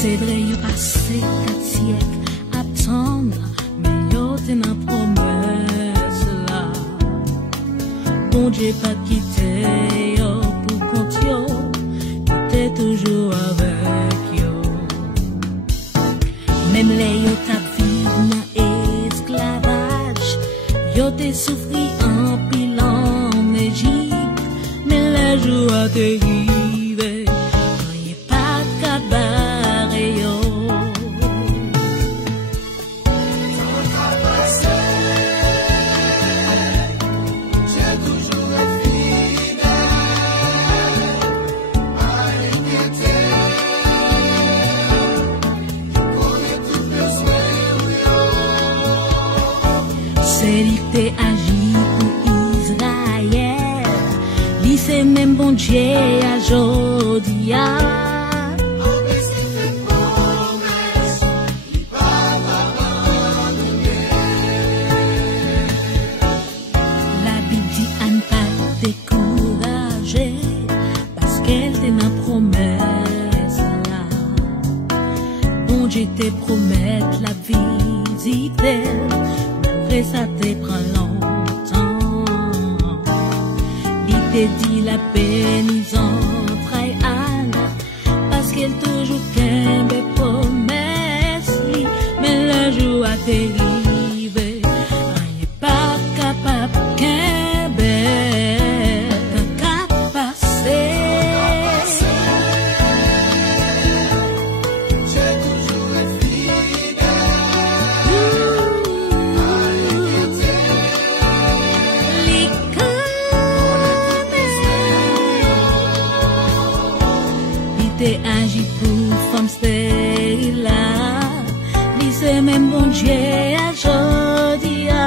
C'est vrai, il passé 4 siècles à attendre, mais yo t'es ma promesse là. Bon Dieu pas quitté yo pour compte yo, t'es toujours avec yo. Même les yo t'a vivre dans esclavage, yo t'es souffri en pile en Égypte, mais le jour a dérivé, y est pas qu'à barrer yo. C'est lui qui agit pour Israël, lui c'est même bon Dieu à Jodia. La Bible dit à ne pas décourager, parce qu'elle te n'a promesse là. Bon Dieu te promette la visite, et ça te prend longtemps. Il te dit la pénison trahi Anna, parce qu'elle toujours qu'un promesse, mais le jour a dérivé, il n'est pas capable qu'un bel passer. Agi pour femme stérile là, lui c'est même bon Dieu à Jodia.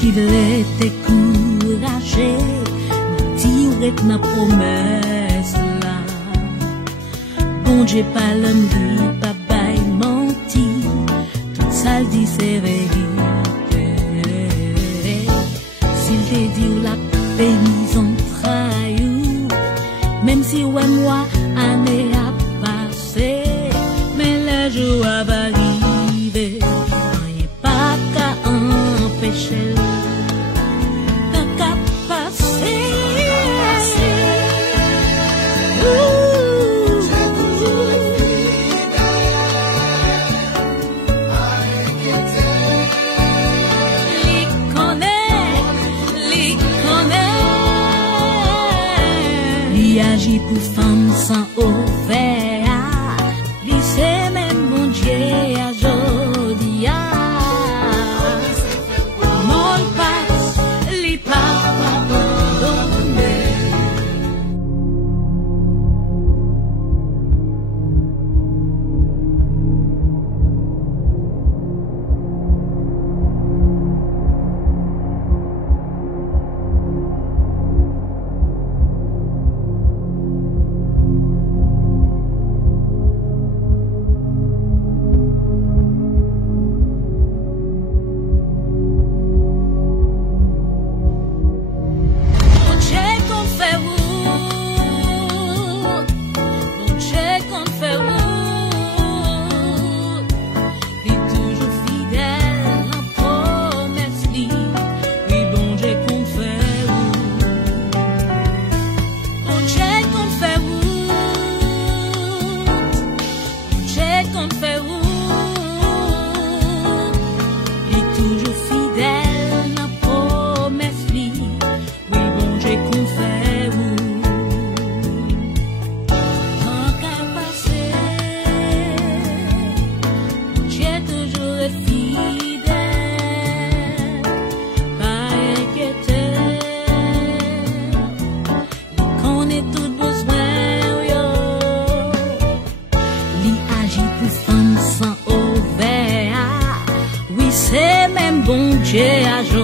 Qu'il était découragé, tiré de ma promesse là. Bon Dieu pas l'homme lui, pas bail menti, tout ça le dit c'est vérité. S'il te dit ou la pénison trahie, même si ouais moi année a passé, mais le jour va arriver, il n'est pas qu'à empêcher. Agit pour femme sans ouvert, lui c'est même bon Dieu à Jodia. Mon passe, lui pas abandonné. bon Dieu a joué.